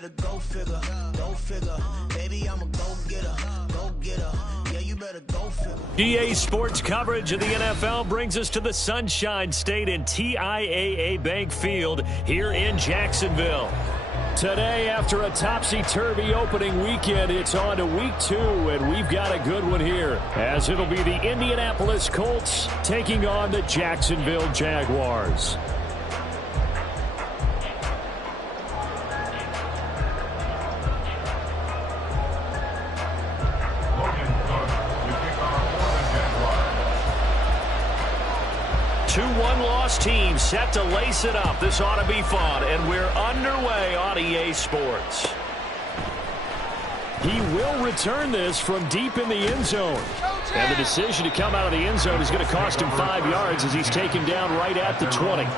better go figure, go figure. Baby, I'm a go-getter, go-getter. Yeah, you better go figure. EA Sports coverage of the NFL brings us to the Sunshine State and TIAA Bank Field here in Jacksonville. Today, after a topsy-turvy opening weekend, it's on to week 2, and we've got a good one here, as it'll be the Indianapolis Colts taking on the Jacksonville Jaguars. Two one-loss teams set to lace it up. This ought to be fun, and we're underway on EA Sports. He will return this from deep in the end zone. And the decision to come out of the end zone is going to cost him 5 yards as he's taken down right at the 20.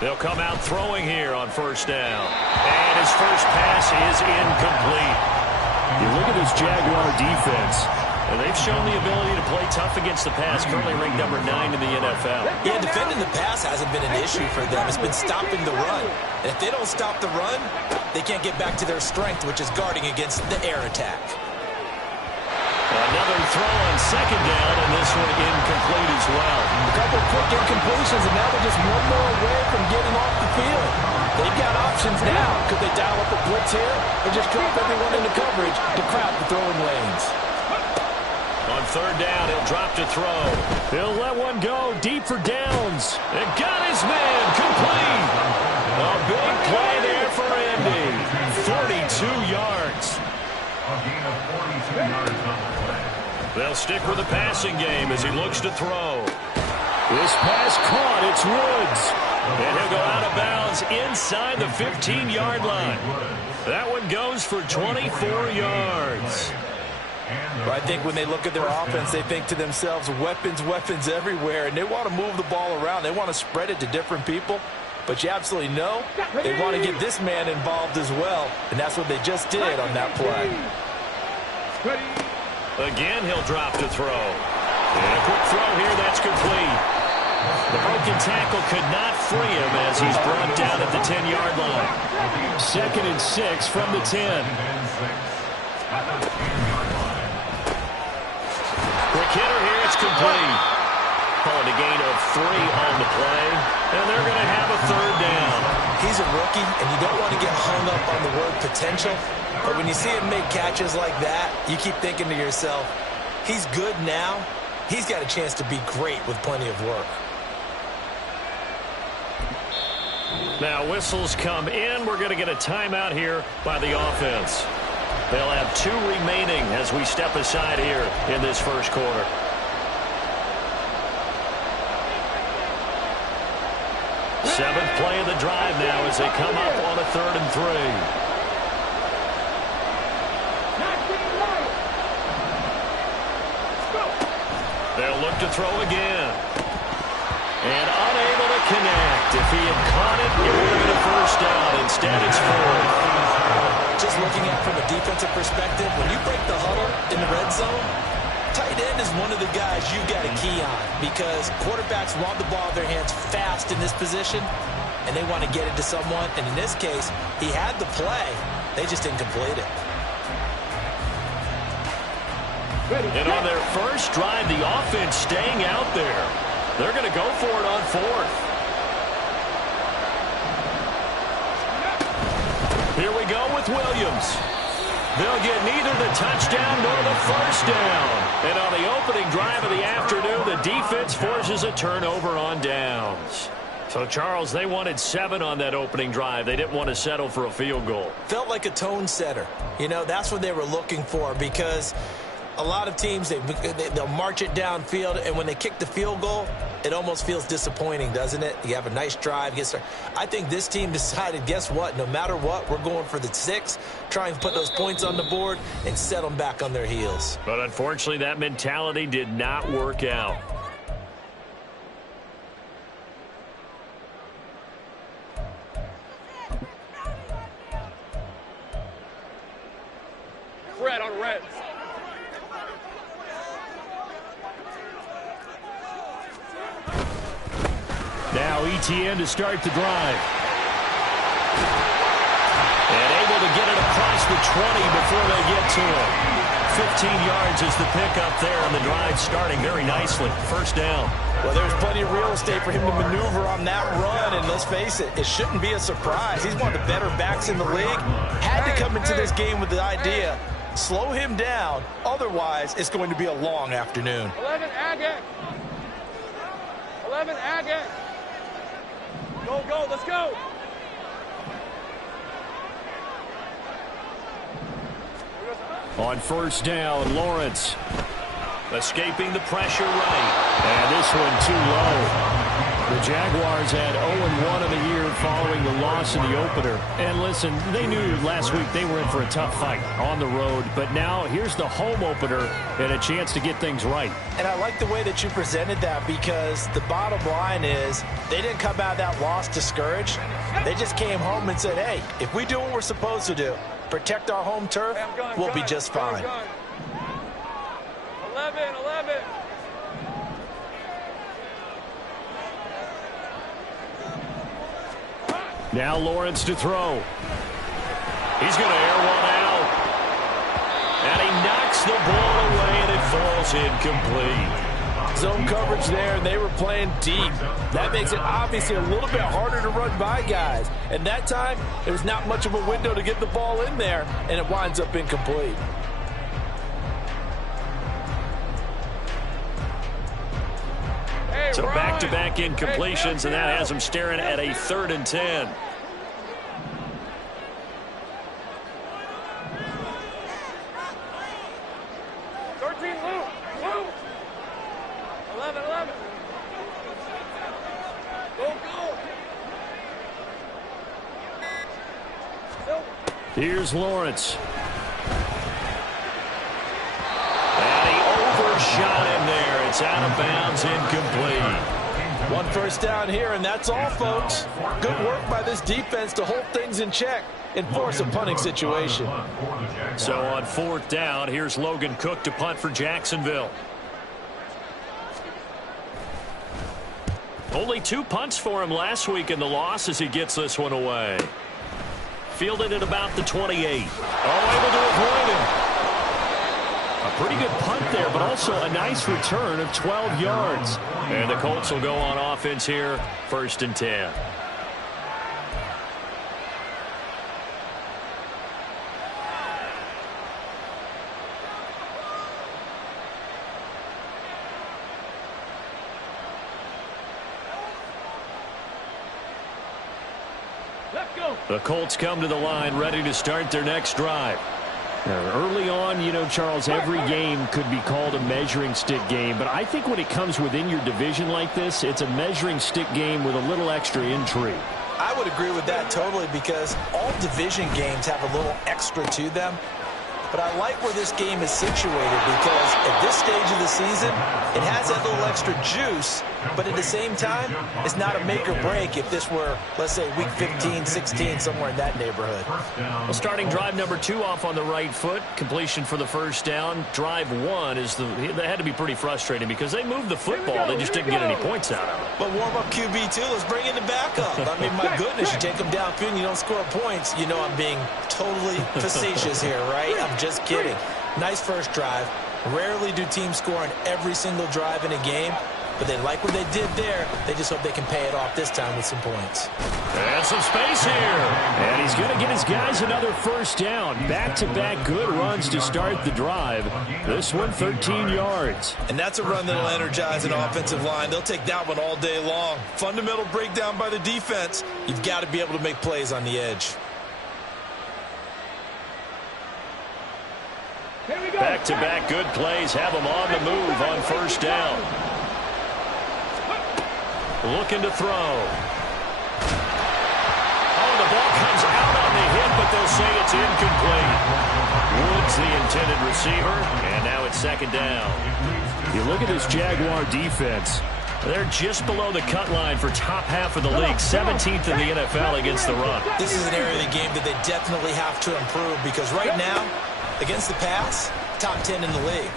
They'll come out throwing here on first down. And his first pass is incomplete. You look at this Jaguar defense, and they've shown the ability to play tough against the pass, currently ranked number 9 in the NFL. Yeah, defending the pass hasn't been an issue for them. It's been stopping the run. And if they don't stop the run, they can't get back to their strength, which is guarding against the air attack. Another throw on second down, and this one incomplete as well. A couple of quick incompletions, and now they're just one more away from getting off the field. They've got options now. Could they dial up a blitz here or just drop everyone into coverage to crowd the throwing lanes? On third down, he'll drop to throw. He'll let one go deep for downs. And got his man complete. A big play there for Indy. 42 yards. A gain of 42 yards on the play. They'll stick with the passing game as he looks to throw. This pass caught. It's Woods. And he'll go out of bounds inside the 15-yard line. That one goes for 24 yards. Well, I think when they look at their offense, they think to themselves, weapons, weapons everywhere, and they want to move the ball around. They want to spread it to different people. But you absolutely know they want to get this man involved as well, and that's what they just did on that play. Again, he'll drop to throw. And a quick throw here, that's complete. The broken tackle could not free him as he's brought down at the 10-yard line. 2nd and 6 from the 10. Quick hitter here, it's complete. Calling a gain of 3 on the play, and they're going to have a third down. He's a rookie, and you don't want to get hung up on the word potential, but when you see him make catches like that, you keep thinking to yourself, he's good now. He's got a chance to be great with plenty of work. Now whistles come in. We're going to get a timeout here by the offense. They'll have 2 remaining as we step aside here in this first quarter. Seventh play of the drive now as they come up on a 3rd and 3. They'll look to throw again. And unable to connect. If he had caught it, it would have been a first down. Instead, it's 4th. Just looking at it from a defensive perspective, when you break the huddle in the red zone, tight end is one of the guys you've got to key on because quarterbacks want the ball in their hands fast in this position, and they want to get it to someone. And in this case, he had the play. They just didn't complete it. And on their first drive, the offense staying out there. They're going to go for it on 4th. Here we go with Williams. They'll get neither the touchdown nor the first down. And on the opening drive of the afternoon, the defense forces a turnover on downs. So, Charles, they wanted 7 on that opening drive. They didn't want to settle for a field goal. Felt like a tone setter. You know, that's what they were looking for because A lot of teams, they'll march it downfield, and when they kick the field goal, it almost feels disappointing, doesn't it? You have a nice drive. I think this team decided, guess what? No matter what, we're going for the 6, trying to put those points on the board and set them back on their heels. But unfortunately, that mentality did not work out. Red on red. Now ETN to start the drive. And able to get it across the 20 before they get to it. 15 yards is the pickup there, and the drive starting very nicely. First down. Well, there's plenty of real estate for him to maneuver on that run, and let's face it, it shouldn't be a surprise. He's one of the better backs in the league. Had to come into this game with the idea, slow him down, otherwise it's going to be a long afternoon. 11 Agate. 11 Agate. Go, go, let's go. On first down, Lawrence escaping the pressure right. And this one too low. The Jaguars had 0-1 in the year following the loss in the opener. And listen, they knew last week they were in for a tough fight on the road. But now here's the home opener and a chance to get things right. And I like the way that you presented that, because the bottom line is they didn't come out of that loss discouraged. They just came home and said, hey, if we do what we're supposed to do, protect our home turf, we'll be just fine. 11. Now Lawrence to throw. He's going to air one out. And he knocks the ball away, and it falls incomplete. Zone coverage there, and they were playing deep. That makes it obviously a little bit harder to run by guys. And that time, there was not much of a window to get the ball in there, and it winds up incomplete. So back-to-back incompletions, and that has them staring at a 3rd and 10. Here's Lawrence. And he overshot him there. It's out of bounds, incomplete. One first down here, and that's all, folks. Good work by this defense to hold things in check and force a punting situation. So on 4th down, here's Logan Cook to punt for Jacksonville. Only 2 punts for him last week in the loss as he gets this one away. Fielded at about the 28. Able to avoid him. A pretty good punt there, but also a nice return of 12 yards. And the Colts will go on offense here, 1st and 10. The Colts come to the line ready to start their next drive. Now, early on, you know, Charles, every game could be called a measuring stick game. But I think when it comes within your division like this, it's a measuring stick game with a little extra intrigue. I would agree with that totally, because all division games have a little extra to them. But I like where this game is situated, because at this stage of the season, it has that little extra juice, but at the same time, it's not a make or break if this were, let's say, week 15, 16, somewhere in that neighborhood. Well, starting drive number 2 off on the right foot, completion for the first down. Drive 1 that had to be pretty frustrating because they moved the football. They just didn't get any points out of it. But warm up QB2, let's bring in the backup. I mean, my goodness, you take them downfield and you don't score points. You know I'm being totally facetious here, right? I'm just kidding. Nice first drive. Rarely do teams score on every single drive in a game, but they like what they did there. They just hope they can pay it off this time with some points. And some space here. And he's going to get his guys another first down. Back-to-back good runs to start the drive. This one 13 yards. And that's a run that'll energize an offensive line. They'll take that one all day long. Fundamental breakdown by the defense. You've got to be able to make plays on the edge. Back-to-back good plays have them on the move on first down. Looking to throw. Oh, the ball comes out on the hit, but they'll say it's incomplete. Woods the intended receiver, and now it's second down. You look at this Jaguar defense. They're just below the cut line for top half of the league, 17th in the NFL against the run. This is an area of the game that they definitely have to improve because right now, against the pass, top 10 in the league.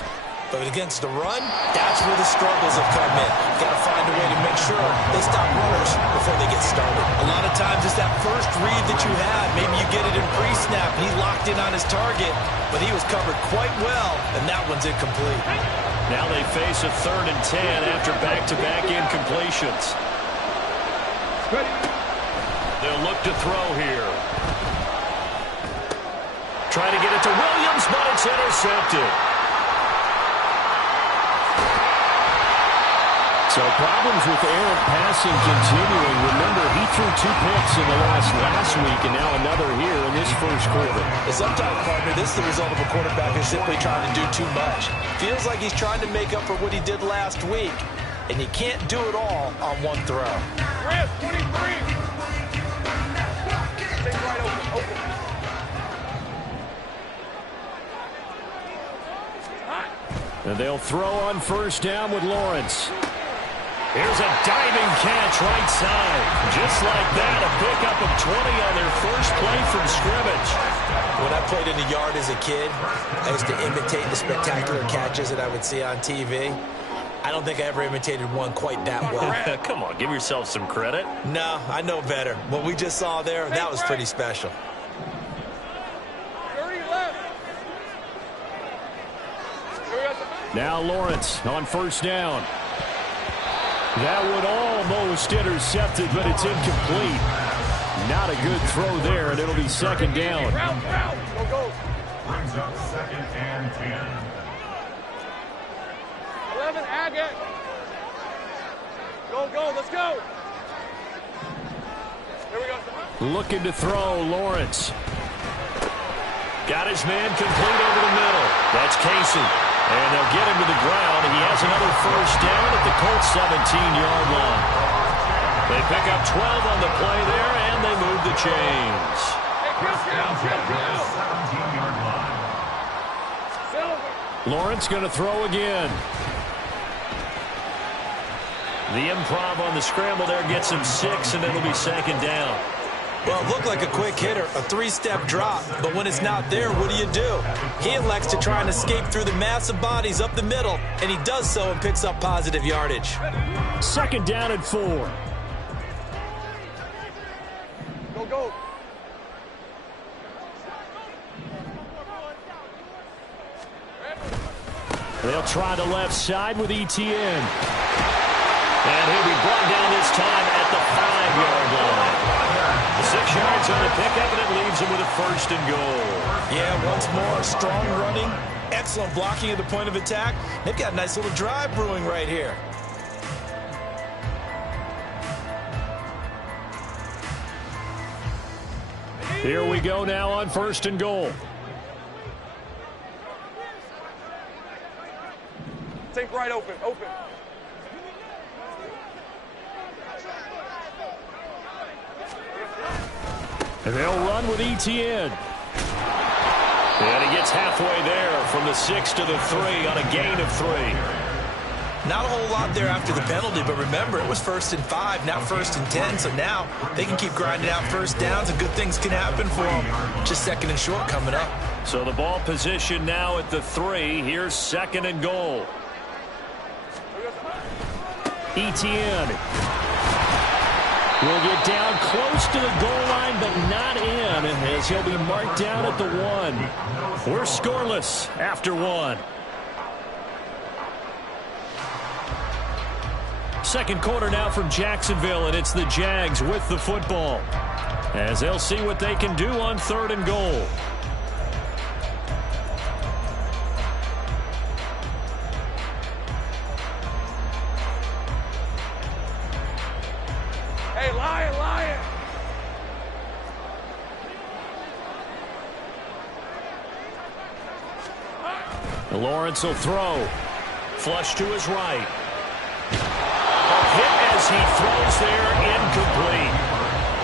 But against the run, that's where the struggles have come in. Got to find a way to make sure they stop runners before they get started. A lot of times it's that first read that you had. Maybe you get it in pre-snap. He locked in on his target, but he was covered quite well, and that one's incomplete. Now they face a 3rd and 10 after back-to-back incompletions. They'll look to throw here. Trying to get it to Williams, but it's intercepted. So problems with errant passing continuing. Remember, he threw 2 picks in the last week, and now another here in this first quarter. And sometimes, partner, this is the result of a quarterback who's simply trying to do too much. Feels like he's trying to make up for what he did last week, and he can't do it all on one throw. 23. Take right open. And they'll throw on first down with Lawrence. Here's a diving catch right side. Just like that, a pickup of 20 on their first play from scrimmage. When I played in the yard as a kid, I used to imitate the spectacular catches that I would see on TV. I don't think I ever imitated one quite that well. Come on, give yourself some credit. No, I know better. What we just saw there, that was pretty special. 30 left. Now Lawrence on first down. That would almost intercept it, but it's incomplete. Not a good throw there, and it'll be second down. Route. Go. Brings up 2nd and 10. 11, Agate. Go, let's go. Here we go. Looking to throw, Lawrence. Got his man complete over the middle. That's Casey. And they'll get him to the ground. He has another first down at the Colts 17-yard line. They pick up 12 on the play there, and they move the chains. Lawrence going to throw again. The improv on the scramble there gets him 6, and it'll be second down. Well, it looked like a quick hitter, a 3-step drop, but when it's not there, what do? He elects to try and escape through the massive bodies up the middle, and he does so and picks up positive yardage. Second down and 4. Go. They'll try the left side with ETN. And he'll be brought down this time at the 5-yard line. 6 yards on the pickup, and it leaves him with a first and goal. Yeah, once more, strong running, excellent blocking at the point of attack. They've got a nice little drive brewing right here. Here we go now on first and goal. Take right open. And they'll run with ETN. And he gets halfway there from the 6 to the 3 on a gain of 3. Not a whole lot there after the penalty, but remember, it was 1st and 5, not 1st and 10. So now they can keep grinding out first downs, and good things can happen for them. Just 2nd and short coming up. So the ball position now at the 3. Here's 2nd and goal. ETN will get down close to the goal line, but not in, as he'll be marked down at the 1. We're scoreless after 1. Second quarter now from Jacksonville, and it's the Jags with the football, as they'll see what they can do on 3rd and goal. Hey, Lion. Lawrence will throw. Flush to his right. A hit as he throws there, incomplete.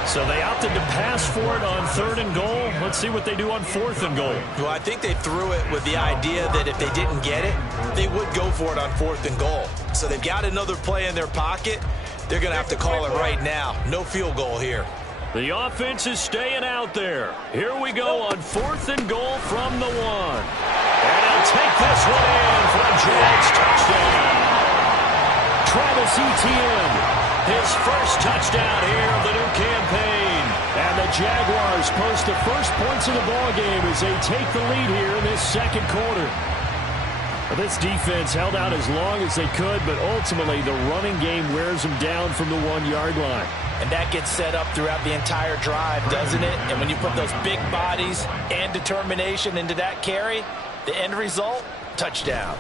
So they opted to pass for it on 3rd and goal. Let's see what they do on 4th and goal. Well, I think they threw it with the idea that if they didn't get it, they would go for it on 4th and goal. So they've got another play in their pocket. They're going to have to call it right now. No field goal here. The offense is staying out there. Here we go on 4th and goal from the 1. And he'll take this one in for a Jags touchdown. Travis Etienne, his first touchdown here of the new campaign. And the Jaguars post the first points of the ballgame as they take the lead here in this second quarter. This defense held out as long as they could, but ultimately the running game wears them down from the 1-yard line. And that gets set up throughout the entire drive, doesn't it? And when you put those big bodies and determination into that carry, the end result, touchdown.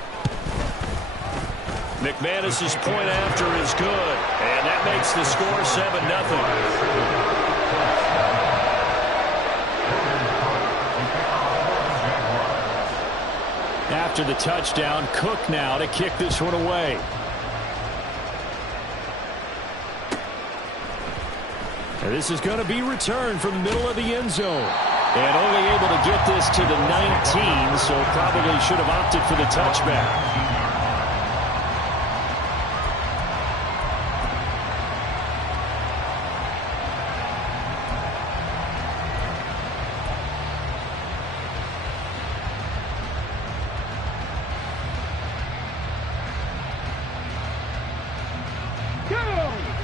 McManus's point after is good, and that makes the score 7-0. After the touchdown, Cook now to kick this one away. And this is going to be returned from the middle of the end zone. And only able to get this to the 19, so probably should have opted for the touchback.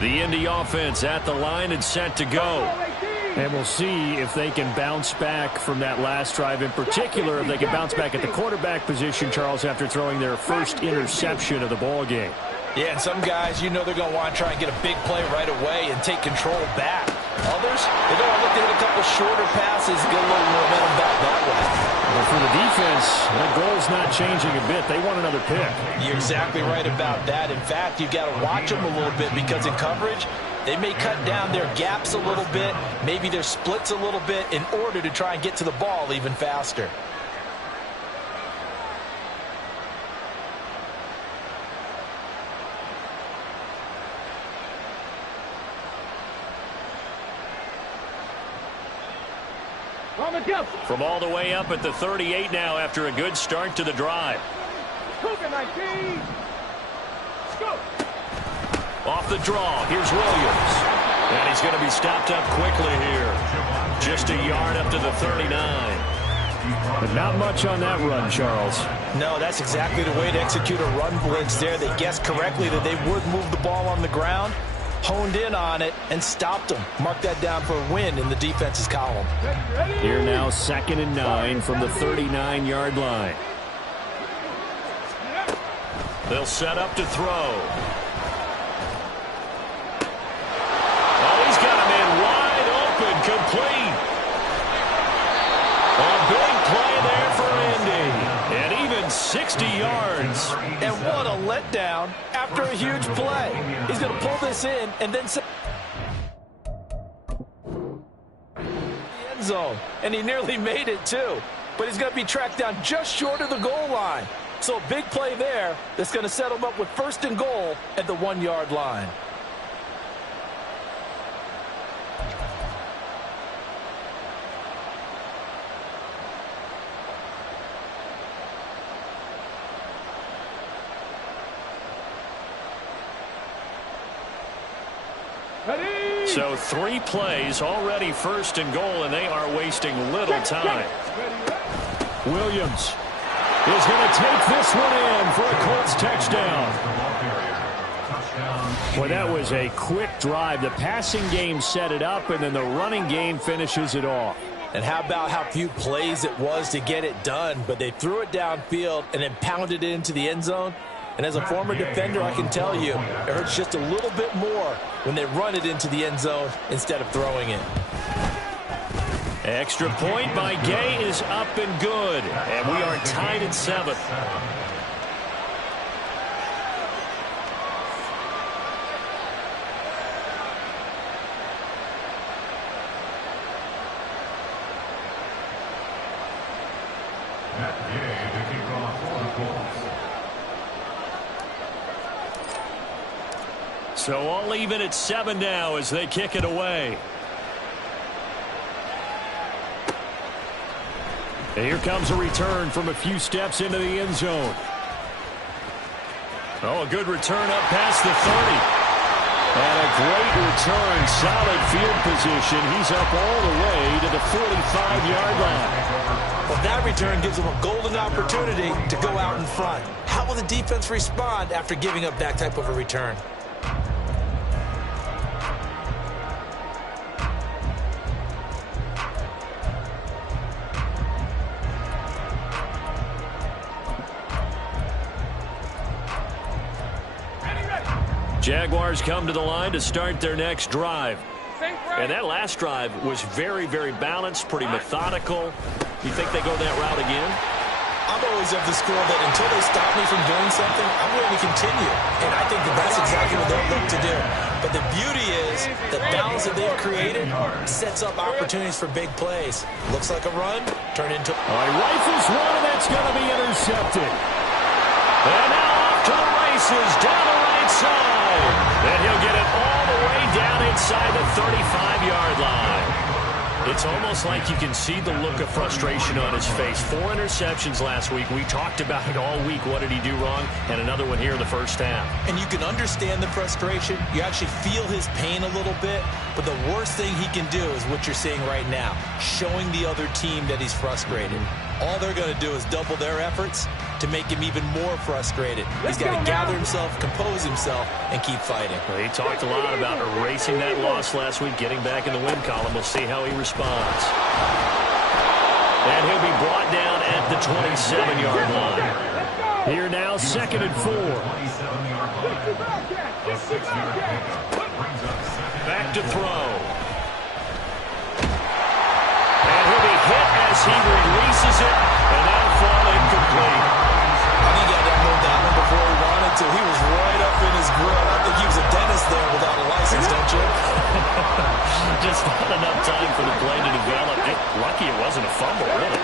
The Indy offense at the line and set to go. And we'll see if they can bounce back from that last drive. In particular, if they can bounce back at the quarterback position, Charles, after throwing their first interception of the ball game. Yeah, and some guys, you know they're going to want to try and get a big play right away and take control back. Others, they're going to look to hit a couple shorter passes, get a little momentum back that way. Well, for the defense, that goal's not changing a bit. They want another pick. You're exactly right about that. In fact, you've got to watch them a little bit because in coverage, they may cut down their gaps a little bit, maybe their splits a little bit in order to try and get to the ball even faster. From all the way up at the 38 now after a good start to the drive. Off the draw, here's Williams. And he's going to be stopped up quickly here. Just a yard up to the 39. But not much on that run, Charles. No, that's exactly the way to execute a run blitz there. They guessed correctly that they would move the ball on the ground, honed in on it, and stopped them. Mark that down for a win in the defense's column. Here now, 2nd and 9 from the 39-yard line. They'll set up to throw. Oh, he's got him in wide open, complete. A big play there for Indy. And even 60 yards. And what a letdown after a huge play. He's going to pull this in and then the end zone. And he nearly made it too. But he's going to be tracked down just short of the goal line. So a big play there that's going to set him up with 1st and goal at the 1-yard line. So 3 plays already 1st and goal, and they are wasting little time. Williams is going to take this one in for a Colts touchdown. Boy, that was a quick drive. The passing game set it up, and then the running game finishes it off. And how about how few plays it was to get it done, but they threw it downfield and then pounded it into the end zone. And as a former defender, I can tell you, it hurts just a little bit more when they run it into the end zone instead of throwing it. Extra point by Gay is up and good. And we are tied at 7. Matt Gay, the kickoff for the Colts. So all even at 7 now as they kick it away. And here comes a return from a few steps into the end zone. Oh, a good return up past the 30. And a great return, solid field position. He's up all the way to the 45-yard line. Well, that return gives them a golden opportunity to go out in front. How will the defense respond after giving up that type of a return? Jaguars come to the line to start their next drive. And that last drive was very, very balanced, pretty methodical. You think they go that route again? I'm always of the school that until they stop me from doing something, I'm going to continue. And I think that that's exactly what they'll look to do. But the beauty is the balance that they've created sets up opportunities for big plays. Looks like a run, turn into... All right, rifles one, and that's going to be intercepted. And now off to the races, down the right side. And he'll get it all the way down inside the 35-yard line. It's almost like you can see the look of frustration on his face. 4 interceptions last week. We talked about it all week. What did he do wrong? And another one here in the first half. And you can understand the frustration. You actually feel his pain a little bit. But the worst thing he can do is what you're seeing right now, showing the other team that he's frustrated. All they're going to do is double their efforts to make him even more frustrated. He's got to gather himself, compose himself, and keep fighting. Well, he talked a lot about erasing that loss last week, getting back in the win column. We'll see how he responds. And he'll be brought down at the 27-yard line. Here now, 2nd and 4. Back to throw. And he'll be hit as he releases it, and that'll fall incomplete. I think he had to move that one before he wanted to. He was right up in his grill. I think he was a dentist there without a license, don't you? Just not enough time for the play to develop. Lucky it wasn't a fumble, really.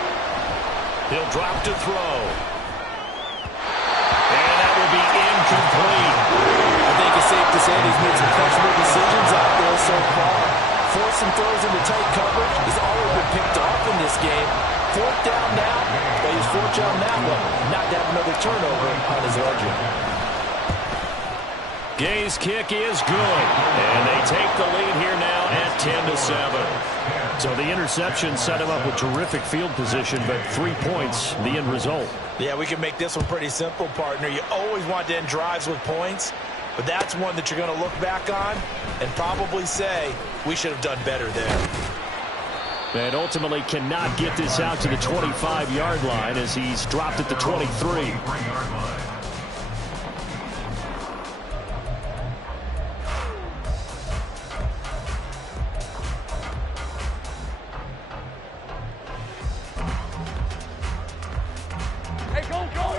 He'll drop to throw. And that will be incomplete. I think it's safe to say he's made some questionable decisions out there so far. Forcing throws into tight coverage. He's already been picked off in this game. 4th down now, but he's fortunate on that one. Not to have another turnover on his ledger. Gay's kick is good, and they take the lead here now at 10-7. So the interception set him up with terrific field position, but 3 points, the end result. Yeah, we can make this one pretty simple, partner. You always want to end drives with points, but that's one that you're going to look back on and probably say, we should have done better there. And ultimately cannot get this out to the 25-yard line as he's dropped at the 23.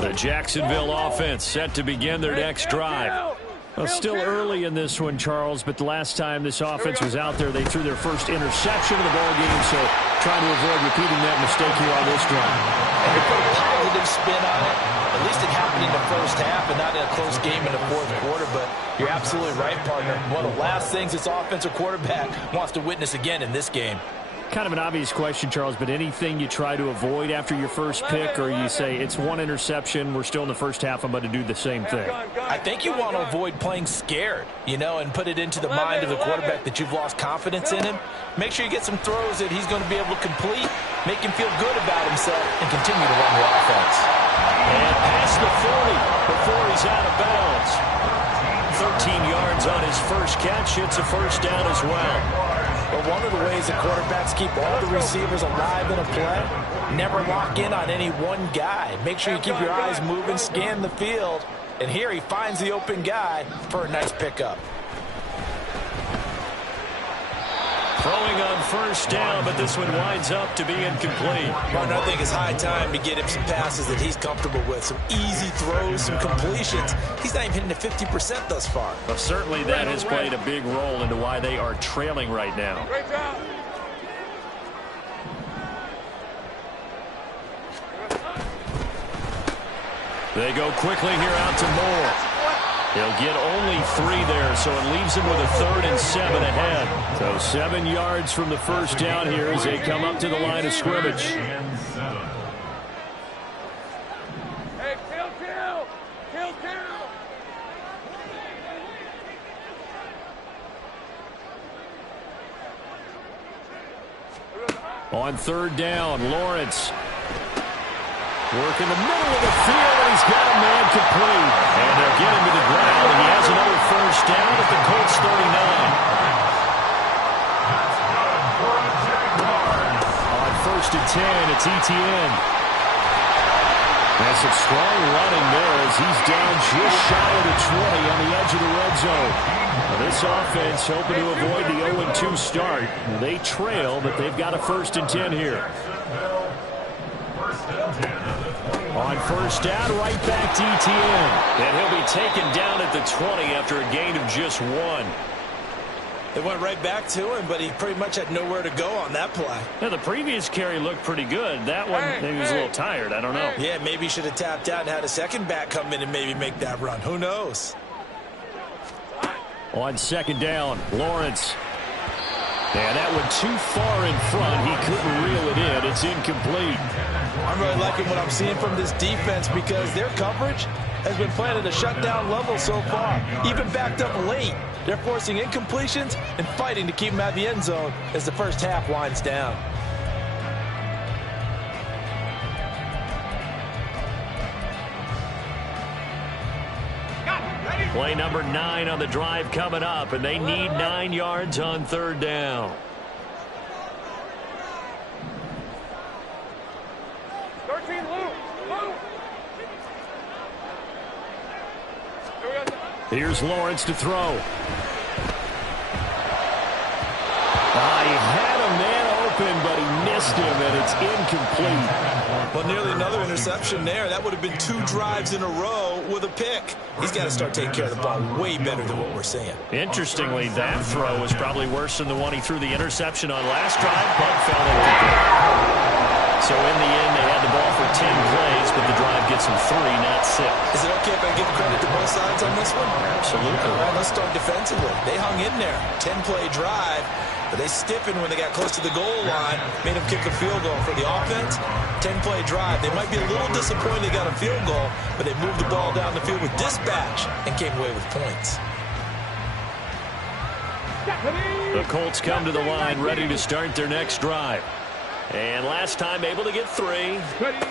The Jacksonville offense set to begin their next drive. Well, still early in this one, Charles, but the last time this offense was out there, they threw their first interception of the ball game, so trying to avoid repeating that mistake here on this drive. And to put a positive spin on it, at least it happened in the first half and not in a close game in the 4th quarter, but you're absolutely right, partner. One of the last things this offensive quarterback wants to witness again in this game. Kind of an obvious question, Charles, but anything you try to avoid after your first pick, or you say it's 1 interception, we're still in the first half, I'm about to do the same thing? I think you want to avoid playing scared, you know, and put it into the mind of the quarterback that you've lost confidence in him. Make sure you get some throws that he's going to be able to complete, make him feel good about himself, and continue to run the offense. And past the 40 before he's out of bounds. 13 yards on his first catch. It's a first down as well. But one of the ways the quarterbacks keep all the receivers alive in a play, never lock in on any one guy. Make sure you keep your eyes moving, scan the field. And here he finds the open guy for a nice pickup. Throwing on first down, but this one winds up to be incomplete. Martin, I think it's high time to get him some passes that he's comfortable with. Some easy throws, some completions. He's not even hitting the 50% thus far. Well, certainly that has played a big role into why they are trailing right now. Great job. They go quickly here out to Moore. He'll get only 3 there, so it leaves him with a 3rd and 7 ahead. So 7 yards from the first down here as they come up to the line of scrimmage. Hey, kill. On 3rd down, Lawrence. Work in the middle of the field, and he's got a man complete. And they'll get him to the ground, and he has another first down at the Colts 39. On 1st and 10, it's Etienne. That's some strong running there as he's down just shy of the 20 on the edge of the red zone. Now this offense hoping to avoid the 0-2 start. They trail, but they've got a 1st and 10 here. On 1st down, right back to Etienne. And he'll be taken down at the 20 after a gain of just 1. They went right back to him, but he pretty much had nowhere to go on that play. Now, the previous carry looked pretty good. That one, maybe he was a little tired. I don't know. Yeah, maybe he should have tapped out and had a second back come in and maybe make that run. Who knows? On 2nd down, Lawrence. And that one too far in front. He couldn't reel it in. It's incomplete. I'm really liking what I'm seeing from this defense because their coverage has been playing at a shutdown level so far. Even backed up late. They're forcing incompletions and fighting to keep them out of the end zone as the first half winds down. Play number 9 on the drive coming up, and they need 9 yards on 3rd down. 13, Luke. Here's Lawrence to throw. He had a man open, but he missed him, and it's incomplete. Well, nearly another interception there. That would have been 2 drives in a row with a pick. He's got to start taking care of the ball way better than what we're seeing. Interestingly, that throw was probably worse than the one he threw the interception on last drive, but fell incomplete. So in the end, they had the ball for 10 plays, but the drive gets them 3, not 6. Is it okay if I give credit to both sides on this one? Absolutely. All right, let's start defensively. They hung in there. 10-play drive, but they stiffened when they got close to the goal line, made them kick a field goal. For the offense, 10-play drive. They might be a little disappointed they got a field goal, but they moved the ball down the field with dispatch and came away with points. The Colts come to the line ready to start their next drive. And last time able to get 3.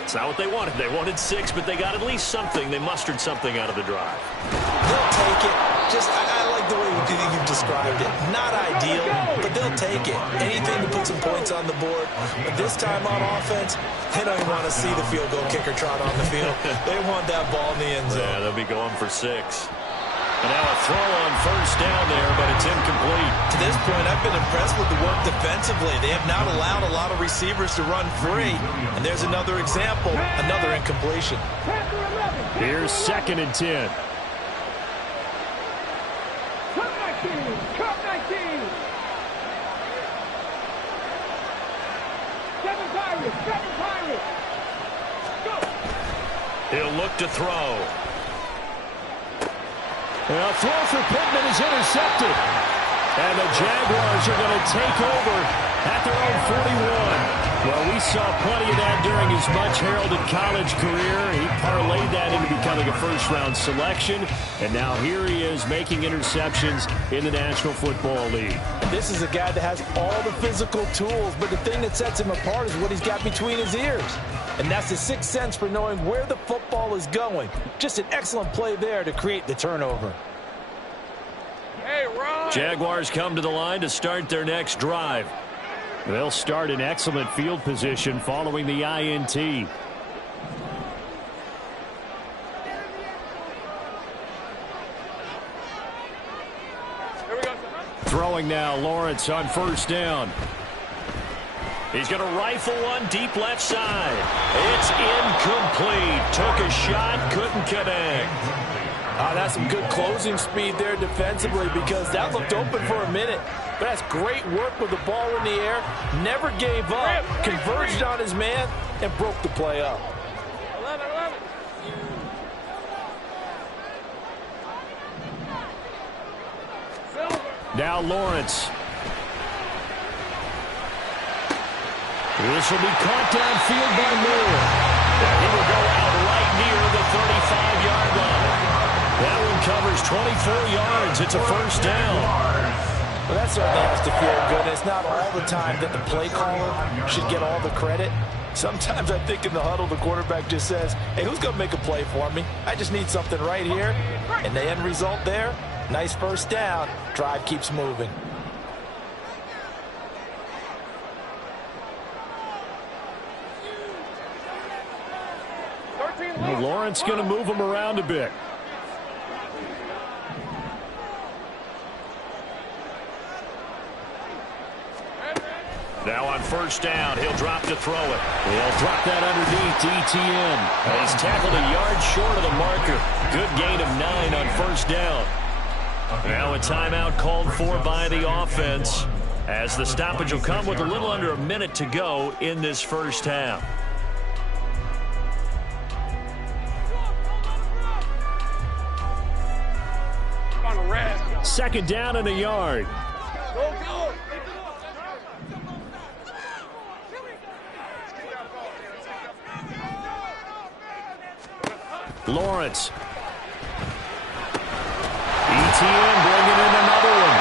It's not what they wanted. They wanted 6, but they got at least something. They mustered something out of the drive. They'll take it. I like the way you've described it. Not ideal, but they'll take it. Anything to put some points on the board. But this time on offense, they don't even want to see the field goal kicker trot on the field. They want that ball in the end zone. Yeah, they'll be going for 6. And now a throw on 1st down there, but it's incomplete. To this point, I've been impressed with the work defensively. They have not allowed a lot of receivers to run free. And there's another example, another incompletion. Here's 2nd and 10. Cup 19. 7 Pirates. Go. He'll look to throw. And a throw for Pittman is intercepted. And the Jaguars are going to take over at their own 41. Well, we saw plenty of that during his much-heralded college career. He parlayed that into becoming a first-round selection. And now here he is making interceptions in the National Football League. This is a guy that has all the physical tools, but the thing that sets him apart is what he's got between his ears. And that's the 6th sense for knowing where the football is going. Just an excellent play there to create the turnover. Hey, Ron. Jaguars come to the line to start their next drive. They'll start in excellent field position following the INT. Throwing now, Lawrence on 1st down. He's going to rifle one deep left side. It's incomplete. Took a shot, couldn't connect. That's some good closing speed there defensively because that looked open for a minute. But that's great work with the ball in the air. Never gave up. Converged on his man and broke the play up. 11. Now Lawrence. This will be caught downfield by Moore. And he will go out right near the 35-yard line. That one covers 24 yards. It's a first down. Well, that certainly has to feel good. It's not all the time that the play caller should get all the credit. Sometimes I think in the huddle, the quarterback just says, hey, who's going to make a play for me? I just need something right here. And the end result there, nice first down. Drive keeps moving. Well, Lawrence going to move him around a bit. Now on first down, he'll drop to throw it. He'll drop that underneath to Etienne. He's tackled a yard short of the marker. Good gain of 9 on first down. Now a timeout called for by the offense, as the stoppage will come with a little under a minute to go in this first half. Second down and a yard. Go, go. Lawrence. Etienne bringing in another one.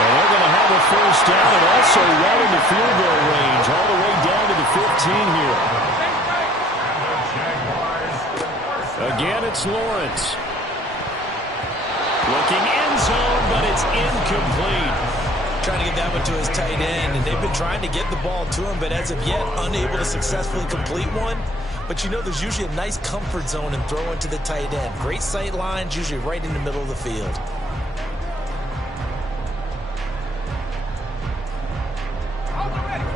And they're going to have a first down and also well in the field goal range, all the way down to the 15 here. Again, it's Lawrence. Looking end zone, but it's incomplete. Trying to get that one to his tight end, and they've been trying to get the ball to him, but as of yet, unable to successfully complete one. But you know, there's usually a nice comfort zone and throw into the tight end. Great sight lines, usually right in the middle of the field.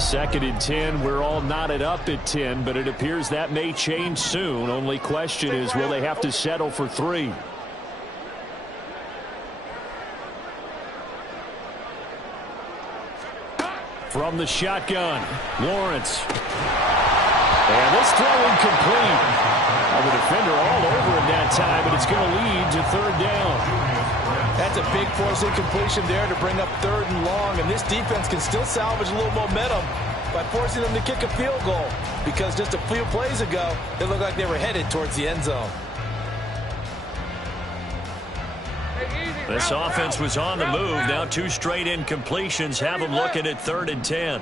Second and 10. We're all knotted up at 10, but it appears that may change soon. Only question is, will they have to settle for 3? From the shotgun, Lawrence. And this throw incomplete. The defender all over him that time, but it's going to lead to third down. That's a big force incompletion there to bring up third and long, and this defense can still salvage a little momentum by forcing them to kick a field goal, because just a few plays ago, they looked like they were headed towards the end zone. This offense was on the move. Now 2 straight incompletions have them looking at third and 10.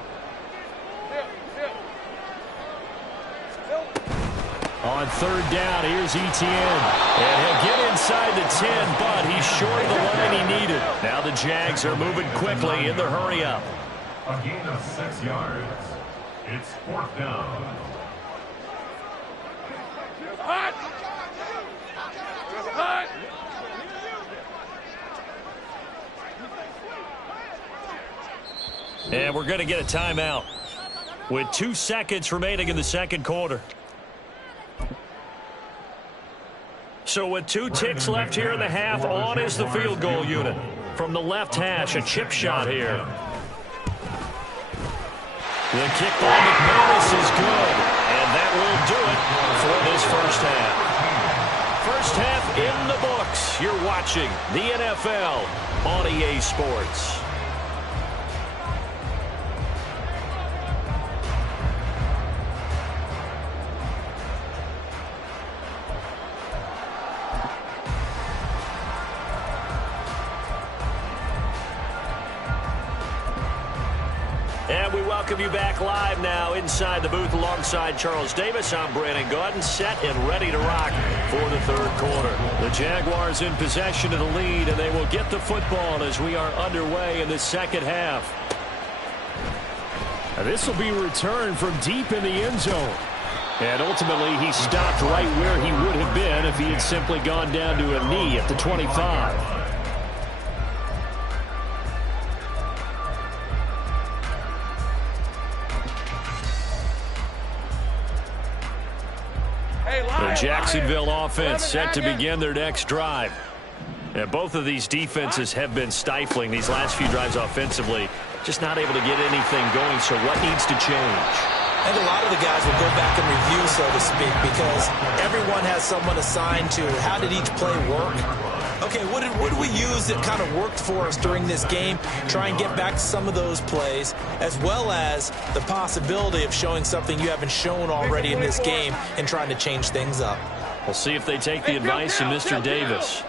On third down, here's Etienne. And he'll get inside the 10, but he's short of the line he needed. Now the Jags are moving quickly in the hurry-up. A gain of 6 yards. It's 4th down. Hot! Hot! And we're going to get a timeout with 2 seconds remaining in the second quarter. So with 2 ticks left here in the half, on is the field goal unit. From the left hash, a chip shot here. The kick by McManus is good, and that will do it for this first half. First half in the books. You're watching the NFL on EA Sports. And we welcome you back live now inside the booth alongside Charles Davis. I'm Brandon Gaudin, set and ready to rock for the third quarter. The Jaguars in possession of the lead, and they will get the football as we are underway in the second half. Now this will be returned from deep in the end zone. And ultimately, he stopped right where he would have been if he had simply gone down to a knee at the 25. The Jacksonville offense set to begin their next drive. And both of these defenses have been stifling these last few drives offensively. Just not able to get anything going, so what needs to change? And a lot of the guys will go back and review, so to speak, because everyone has someone assigned to how did each play work. Okay, what did we use that kind of worked for us during this game? Try and get back to some of those plays, as well as the possibility of showing something you haven't shown already in this game and trying to change things up. We'll see if they take the advice of Mr. Davis.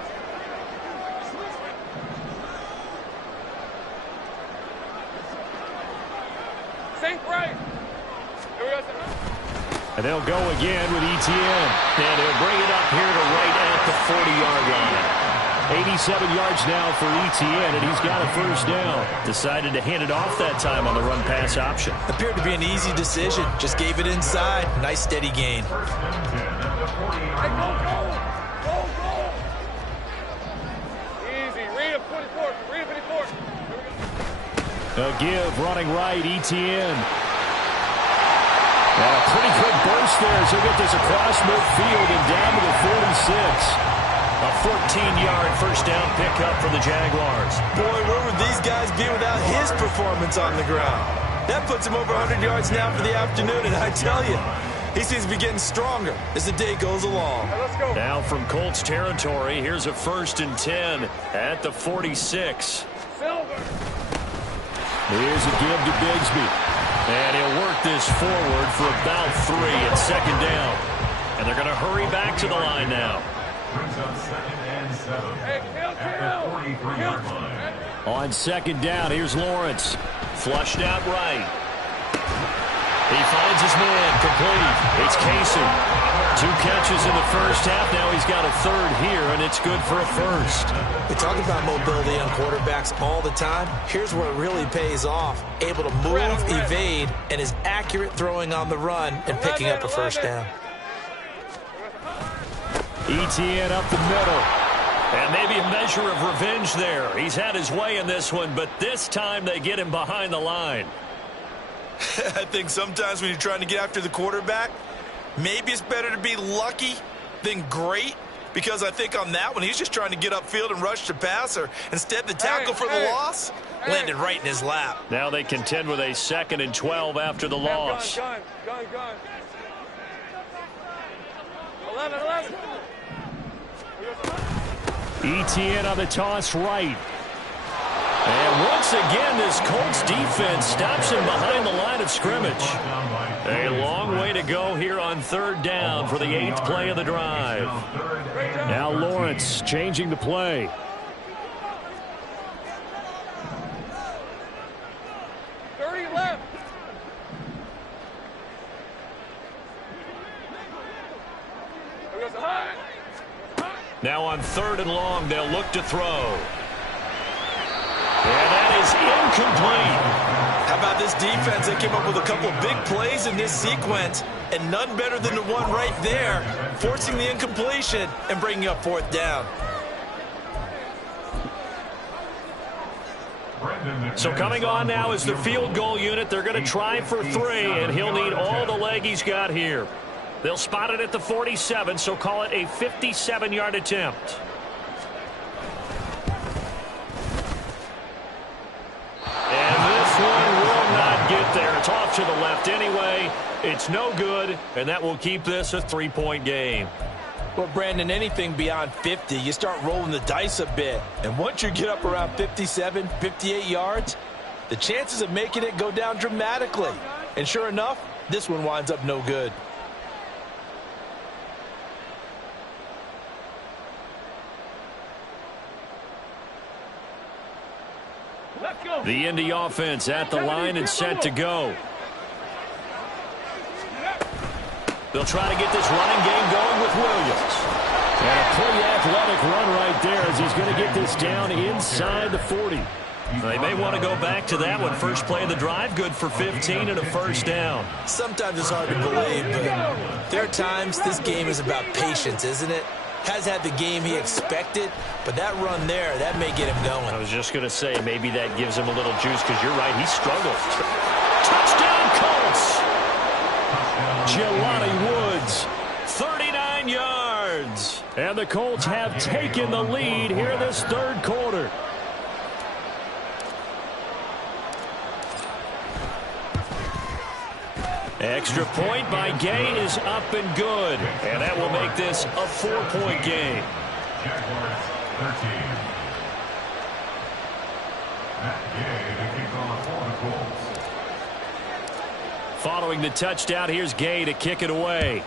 And they'll go again with Etienne. And he'll bring it up here to right at the 40-yard line. 87 yards now for Etienne, and he's got a first down. Decided to hand it off that time on the run-pass option. Appeared to be an easy decision. Just gave it inside. Nice, steady gain. Hey, go! Easy. Read 44. Read 54. A give running right, Etienne. And a pretty quick burst there as he'll get this across midfield and down to the 46. A 14-yard first down pickup for the Jaguars. Boy, where would these guys be without his performance on the ground? That puts him over 100 yards now for the afternoon, and I tell you, he seems to be getting stronger as the day goes along. Let's go. Now from Colts territory, here's a 1st and 10 at the 46. Silver. Here's a give to Bigsby. And he'll work this forward for about 3 at second down. And they're going to hurry back to the line now. Brings up 2nd and 7 at the 43-yard line. On second down, here's Lawrence. Flushed out right. He finds his man, complete. It's Casey. 2 catches in the first half. Now he's got a 3rd here, and it's good for a first. We talk about mobility on quarterbacks all the time. Here's where it really pays off. Able to move, evade, and is accurate throwing on the run and picking up a first down. Etienne up the middle. And maybe a measure of revenge there. He's had his way in this one, but this time they get him behind the line. I think sometimes when you're trying to get after the quarterback, maybe it's better to be lucky than great, because I think on that one, he's just trying to get upfield and rush the passer. Instead, the tackle for the loss landed right in his lap. Now they contend with a 2nd and 12 after the loss. Gun. 11. Etienne on the toss right. And once again, this Colts defense stops him behind the line of scrimmage. A long way to go here on 3rd down for the 8th play of the drive. Now Lawrence changing the play. Now on 3rd and long, they'll look to throw. And that is incomplete. How about this defense? They came up with a couple of big plays in this sequence, and none better than the one right there, forcing the incompletion and bringing up 4th down. So coming on now is the field goal unit. They're going to try for 3, and he'll need all the leg he's got here. They'll spot it at the 47, so call it a 57-yard attempt. And this one will not get there. It's off to the left anyway. It's no good, and that will keep this a 3-point game. Well, Brandon, anything beyond 50, you start rolling the dice a bit. And once you get up around 57, 58 yards, the chances of making it go down dramatically. And sure enough, this one winds up no good. The Indy offense at the line and set to go. They'll try to get this running game going with Williams. And a pretty athletic run right there as he's going to get this down inside the 40. They may want to go back to that one. First play of the drive, good for 15 and a first down. Sometimes it's hard to believe, but there are times this game is about patience, isn't it? Has had the game he expected, but that run there, that may get him going. I was just going to say, maybe that gives him a little juice, because you're right, he struggled. Touchdown, Colts! Jelani Woods, 39 yards. And the Colts have taken the lead here in this 3rd quarter. Extra point by Gay is up and good. And that will make this a 4-point game. 13. Matt Gay to kick off for the Colts. Following the touchdown, here's Gay to kick it away.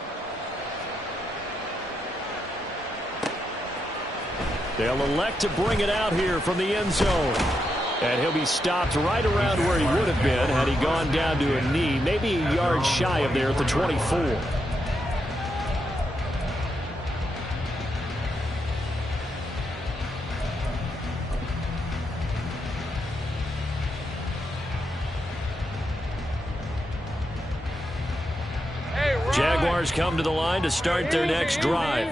They'll elect to bring it out here from the end zone. And he'll be stopped right around where he would have been had he gone down to a knee, maybe a yard shy of there at the 24. Jaguars come to the line to start their next drive.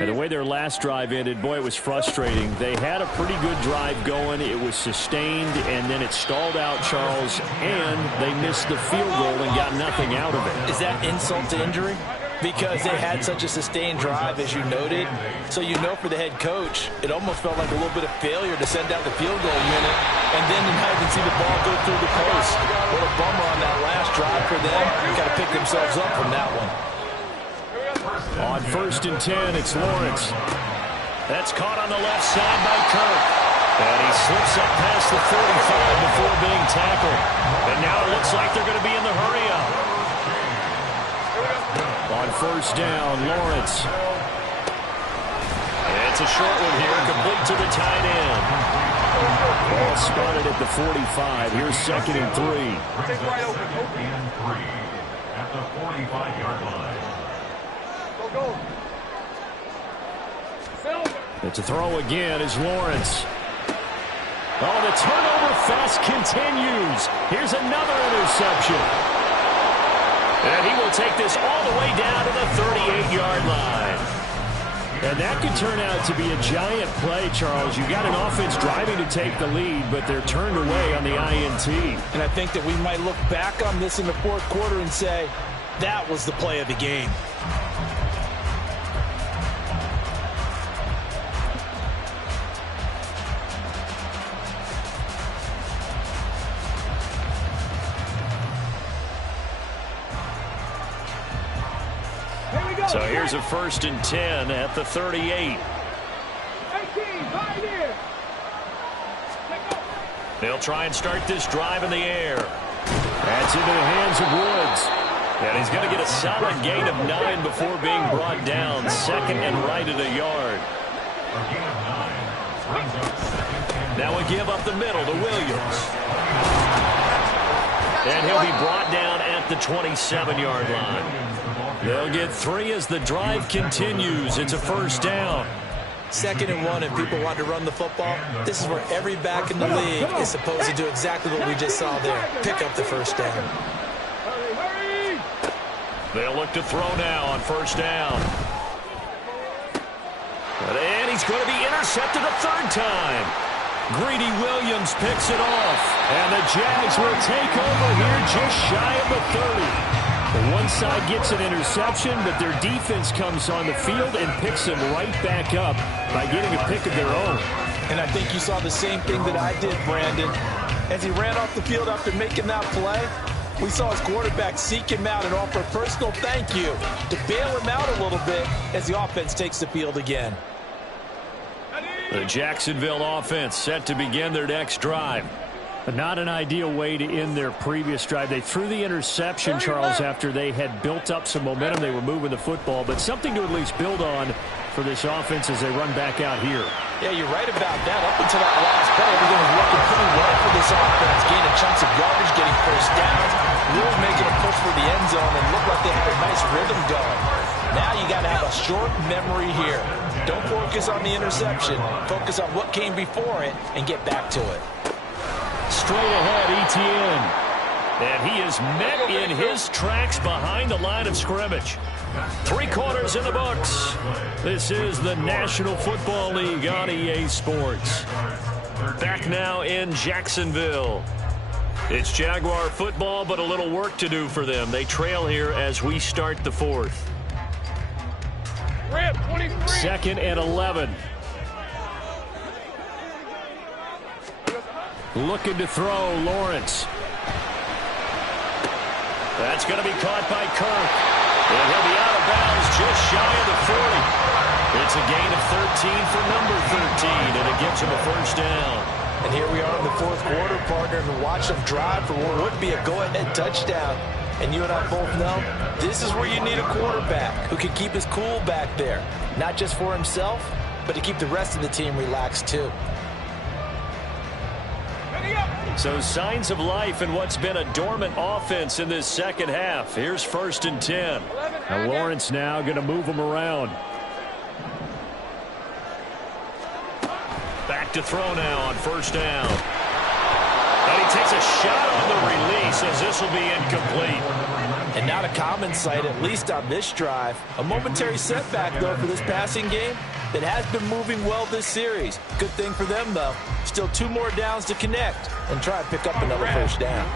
And the way their last drive ended, boy, it was frustrating. They had a pretty good drive going. It was sustained, and then it stalled out, Charles, and they missed the field goal and got nothing out of it. Is that insult to injury? Because they had such a sustained drive, as you noted. So you know for the head coach, it almost felt like a little bit of failure to send out the field goal unit, and then to not even see the ball go through the post. What a bummer on that last drive for them. Got to pick themselves up from that one. On 1st and 10, it's Lawrence. That's caught on the left side by Kirk. And he slips up past the 45 before being tackled. And now it looks like they're going to be in the hurry-up. On 1st down, Lawrence. It's a short one here, complete to the tight end. Ball spotted at the 45. Here's 2nd and 3. At the 45-yard line. It's a throw again is Lawrence. Oh, the turnover fest continues. Here's another interception. And he will take this all the way down to the 38-yard line. And that could turn out to be a giant play, Charles. You've got an offense driving to take the lead, but they're turned away on the INT. And I think that we might look back on this in the 4th quarter and say, that was the play of the game. So here's a 1st and 10 at the 38. They'll try and start this drive in the air. That's into the hands of Woods. And he's going to get a solid gain of 9 before being brought down. 2nd and right at a yard. Now we give up the middle to Williams. And he'll be brought down at the 27-yard line. They'll get 3 as the drive continues. It's a 1st down. 2nd and 1, and people want to run the football. This is where every back in the league is supposed to do exactly what we just saw there. Pick up the 1st down. They'll look to throw now on 1st down. And he's going to be intercepted a 3rd time. Greedy Williams picks it off. And the Jags will take over here just shy of the 30. One side gets an interception, but their defense comes on the field and picks them right back up by getting a pick of their own. And I think you saw the same thing that I did, Brandon. As he ran off the field after making that play, we saw his quarterback seek him out and offer a personal thank you to bail him out a little bit as the offense takes the field again. The Jacksonville offense set to begin their next drive. But not an ideal way to end their previous drive. They threw the interception, Charles, after they had built up some momentum. They were moving the football, but something to at least build on for this offense as they run back out here. Yeah, you're right about that. Up until that last play, everything was working pretty well for this offense. Gaining chunks of yardage, getting 1st downs, really making a push for the end zone, and looked like they had a nice rhythm going. Now you got to have a short memory here. Don't focus on the interception. Focus on what came before it and get back to it. Straight ahead, Etienne. And he is met in his tracks behind the line of scrimmage. 3 quarters in the books. This is the National Football League on EA Sports. Back now in Jacksonville. It's Jaguar football, but a little work to do for them. They trail here as we start the 4th. 2nd and 11. Looking to throw, Lawrence. That's going to be caught by Kirk. And he'll be out of bounds just shy of the 40. It's a gain of 13 for number 13, and it gives him a first down. And here we are in the fourth quarter, partner, and watch them drive for what would be a go-ahead touchdown. And you and I both know this is where you need a quarterback who can keep his cool back there, not just for himself, but to keep the rest of the team relaxed too. So signs of life in what's been a dormant offense in this second half. Here's 1st and 10. Now Lawrence now going to move him around. Back to throw now on 1st down. And he takes a shot on the release as this will be incomplete. And not a common sight, at least on this drive. A momentary setback, though, for this passing game that has been moving well this series. Good thing for them, though. Still 2 more downs to connect and try and pick up another first down.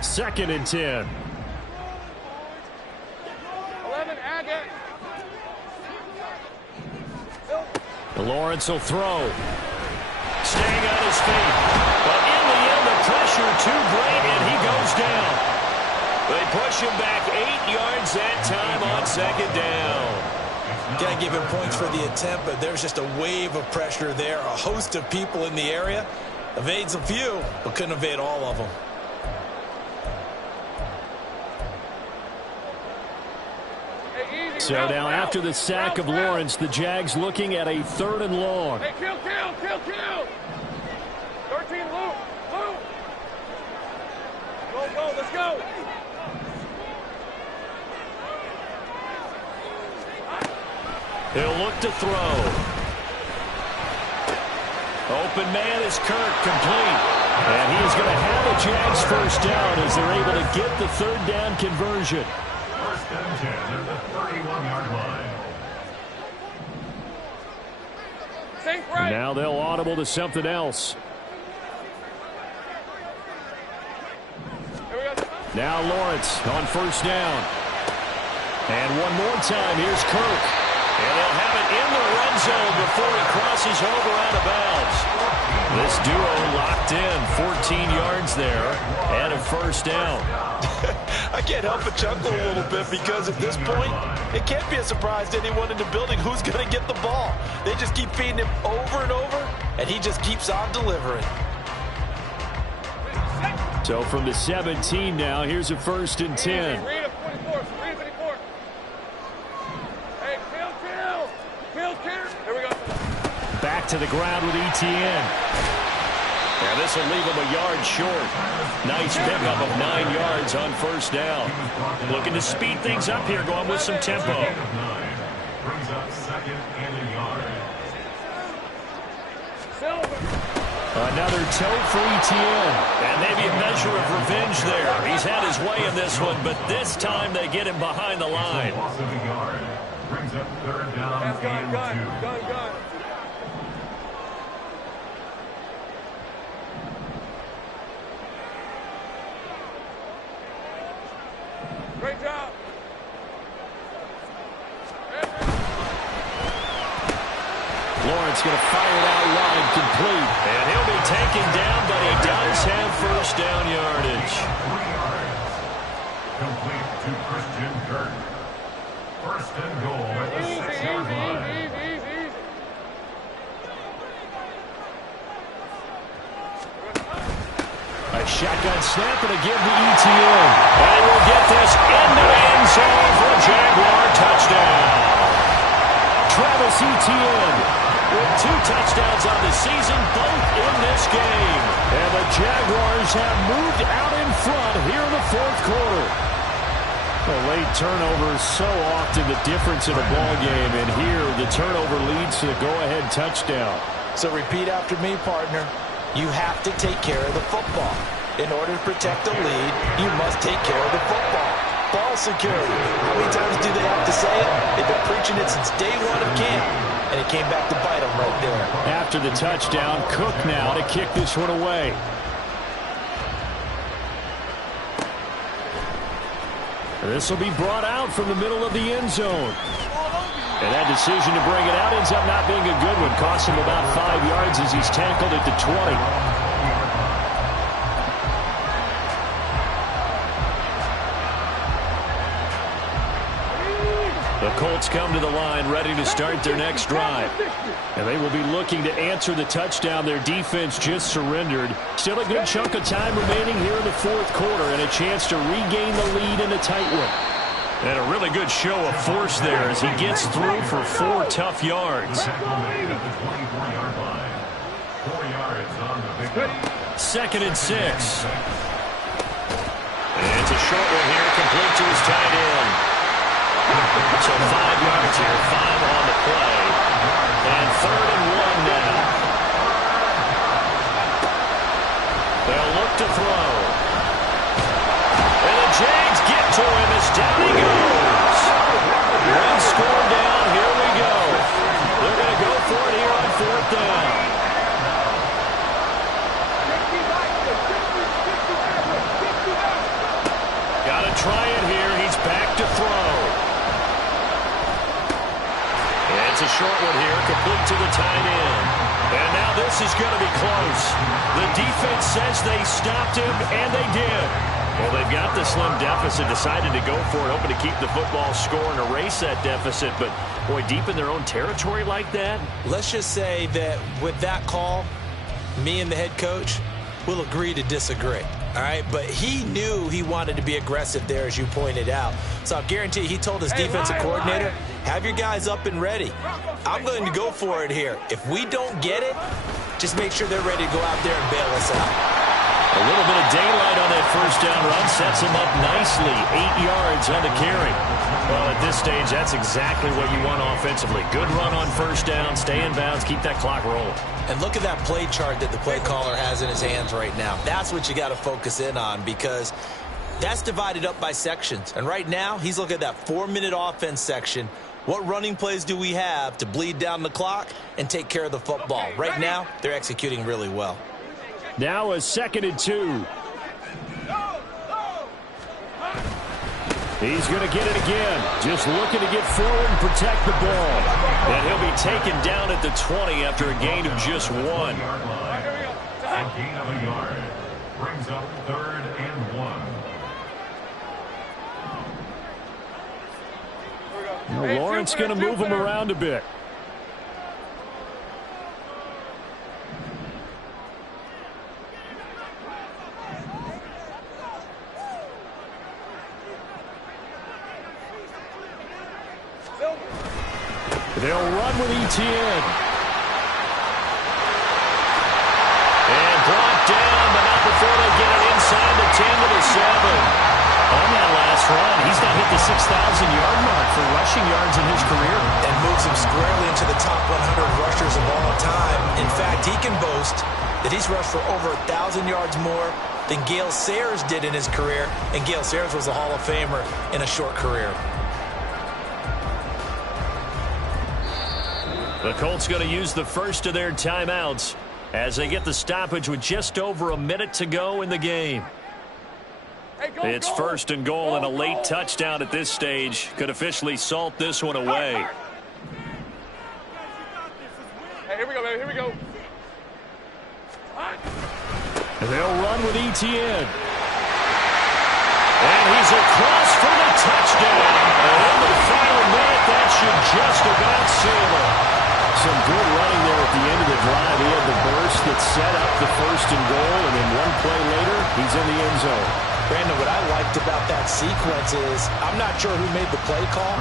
2nd and 10. 11, Agate. Lawrence will throw. Staying on his feet. But in the end, the pressure too great, and he goes down. They push him back 8 yards that time on 2nd down. Can't give him points for the attempt, but there's just a wave of pressure there. A host of people in the area. Evades a few, but couldn't evade all of them. So now after the sack of Lawrence, the Jags looking at a 3rd and long. Hey, kill. 13, Luke. Go, let's go. He'll look to throw. Open man is Kirk, complete. And he is going to have a Jags first down as they're able to get the 3rd down conversion. 1st and 10 at the 31-yard line. Safe right. Now they'll audible to something else. Now Lawrence on 1st down. And one more time, here's Kirk. And they'll have it in the red zone before he crosses over out of bounds. This duo locked in, 14 yards there, and a first down. I can't help but chuckle a little bit because at this point, it can't be a surprise to anyone in the building who's going to get the ball. They just keep feeding him over and over, and he just keeps on delivering. So from the 17 now, here's a 1st and 10. Read it, 44. Hey, kill. Here we go. Back to the ground with Etienne. And this will leave him a yard short. Nice pickup of 9 yards on 1st down. Looking to speed things up here, going with some tempo. Brings up 2nd and a yard. Another tote for Etienne. And maybe a measure of revenge there. He's had his way in this one, but this time they get him behind the line. Loss of a yard. Brings up 3rd down and 2. Gun. Great job. Lawrence going to fire it out wide, complete. And he'll be taken down, but he does have first down yardage. 3 yards. Complete to Christian Kirk. 1st and goal at the 6-yard line. Easy. A shotgun snap and a give to Etienne. And we'll get this into the end zone for a Jaguar touchdown. Travis Etienne with 2 touchdowns on the season, both in this game. And the Jaguars have moved out in front here in the 4th quarter. A late turnover is so often the difference in a ball game, and here the turnover leads to the go-ahead touchdown. So repeat after me, partner. You have to take care of the football. In order to protect the lead, you must take care of the football. Ball security. How many times do they have to say it? They've been preaching it since day 1 of camp, and it came back to bite them right there. After the touchdown, Cook now to kick this one away. This will be brought out from the middle of the end zone. And that decision to bring it out ends up not being a good one. Costs him about 5 yards as he's tackled at the 20. The Colts come to the line, ready to start their next drive. And they will be looking to answer the touchdown their defense just surrendered. Still a good chunk of time remaining here in the fourth quarter and a chance to regain the lead in a tight one. And a really good show of force there as he gets through for 4 tough yards. Second and 6. And it's a short one here, complete to his tight end. So 5 yards here, 5 on the play. And 3rd and 1 now. They'll look to throw. And the Jags get to him as down he goes. One score down, here we go. They're going to go for it here on 4th down. Got to try it here. He's back to throw. It's a short one here, complete to the tight end. And now this is going to be close. The defense says they stopped him, and they did. Well, they've got the slim deficit, decided to go for it, hoping to keep the football score and erase that deficit. But, boy, deep in their own territory like that. Let's just say that with that call, me and the head coach will agree to disagree. All right, but he knew he wanted to be aggressive there, as you pointed out. So I guarantee he told his defensive coordinator, have your guys up and ready. I'm going to go for it here. If we don't get it, just make sure they're ready to go out there and bail us out. A little bit of daylight on that first down run sets him up nicely. 8 yards on the carry. Well, at this stage, that's exactly what you want offensively. Good run on first down, stay in bounds, keep that clock rolling. And look at that play chart that the play caller has in his hands right now. That's what you got to focus in on because that's divided up by sections. And right now, he's looking at that 4-minute offense section. What running plays do we have to bleed down the clock and take care of the football? Right now, they're executing really well. Now a 2nd and 2. He's going to get it again. Just looking to get forward and protect the ball. And he'll be taken down at the 20 after a gain of just 1. A gain of a yard. Brings up 3rd and 1. Now Lawrence going to move him around a bit. They'll run with Etienne. And brought down, but not before they get it inside the 10 to the 7. On that last run, he's now hit the 6,000-yard mark for rushing yards in his career. And moves him squarely into the top 100 rushers of all time. In fact, he can boast that he's rushed for over 1,000 yards more than Gale Sayers did in his career. And Gale Sayers was a Hall of Famer in a short career. The Colts going to use the first of their timeouts as they get the stoppage with just over a minute to go in the game. It's 1st and goal, and a late touchdown at this stage could officially salt this one away. Hey, here we go, baby. Here we go. They'll run with Etienne. And he's across for the touchdown. And in the final minute, that should just about seal it. Some good running there at the end of the drive. He had the burst that set up the 1st and goal, and then one play later, he's in the end zone. Brandon, what I liked about that sequence is I'm not sure who made the play call,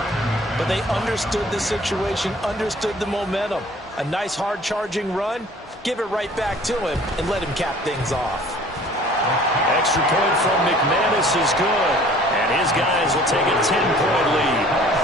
but they understood the situation, understood the momentum. A nice hard-charging run, give it right back to him, and let him cap things off. Extra point from McManus is good, and his guys will take a 10-point lead.